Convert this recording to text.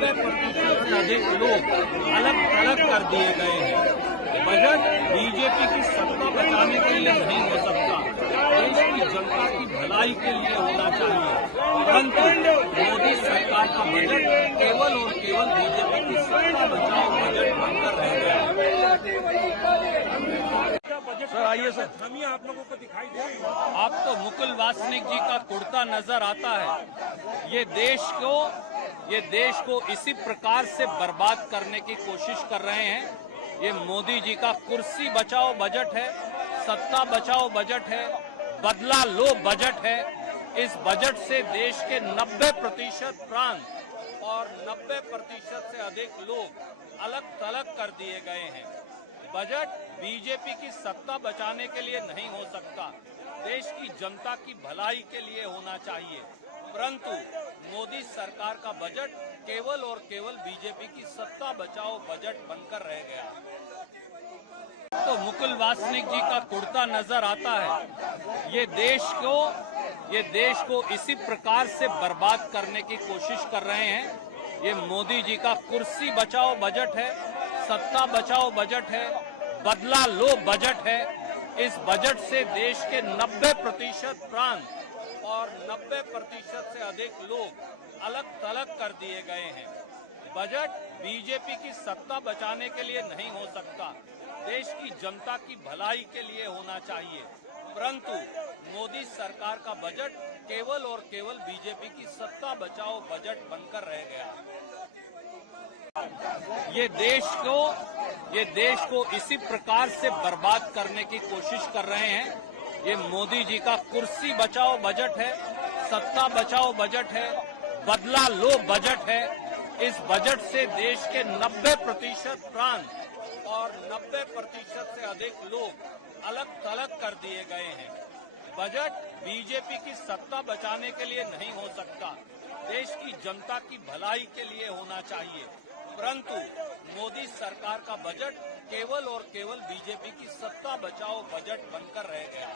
90% से अधिक लोग अलग थलग कर दिए गए हैं। बजट बीजेपी की सत्ता बचाने के लिए नहीं हो सकता, देश की जनता की भलाई के लिए होना चाहिए, परंतु मोदी सरकार का बजट केवल और केवल बीजेपी की सत्ता बचाओ बजट बनकर रह गया है। सर आइए सर, हम ही आप लोगों को दिखाई दे रहे हैं। आपको मुकुल वासनिक जी का कुर्ता नजर आता है। ये देश को इसी प्रकार से बर्बाद करने की कोशिश कर रहे हैं। ये मोदी जी का कुर्सी बचाओ बजट है, सत्ता बचाओ बजट है, बदला लो बजट है। इस बजट से देश के 90% प्रांत और 90% से अधिक लोग अलग थलग कर दिए गए हैं। बजट बीजेपी की सत्ता बचाने के लिए नहीं हो सकता, देश की जनता की भलाई के लिए होना चाहिए, परंतु मोदी सरकार का बजट केवल और केवल बीजेपी की सत्ता बचाओ बजट बनकर रह गया। तो मुकुल वासनिक जी का कुर्ता नजर आता है। ये देश को इसी प्रकार से बर्बाद करने की कोशिश कर रहे हैं। ये मोदी जी का कुर्सी बचाओ बजट है, सत्ता बचाओ बजट है, बदला लो बजट है। इस बजट से देश के 90% प्रांत और 90% से अधिक लोग अलग थलग कर दिए गए हैं। बजट बीजेपी की सत्ता बचाने के लिए नहीं हो सकता, देश की जनता की भलाई के लिए होना चाहिए, परंतु मोदी सरकार का बजट केवल और केवल बीजेपी की सत्ता बचाओ बजट बनकर रह गया। ये देश को इसी प्रकार से बर्बाद करने की कोशिश कर रहे हैं। ये मोदी जी का कुर्सी बचाओ बजट है, सत्ता बचाओ बजट है, बदला लो बजट है। इस बजट से देश के 90% प्रांत और 90% से अधिक लोग अलग थलग कर दिए गए हैं। बजट बीजेपी की सत्ता बचाने के लिए नहीं हो सकता, देश की जनता की भलाई के लिए होना चाहिए, परंतु मोदी सरकार का बजट केवल और केवल बीजेपी की सत्ता बचाओ बजट बनकर रह गया।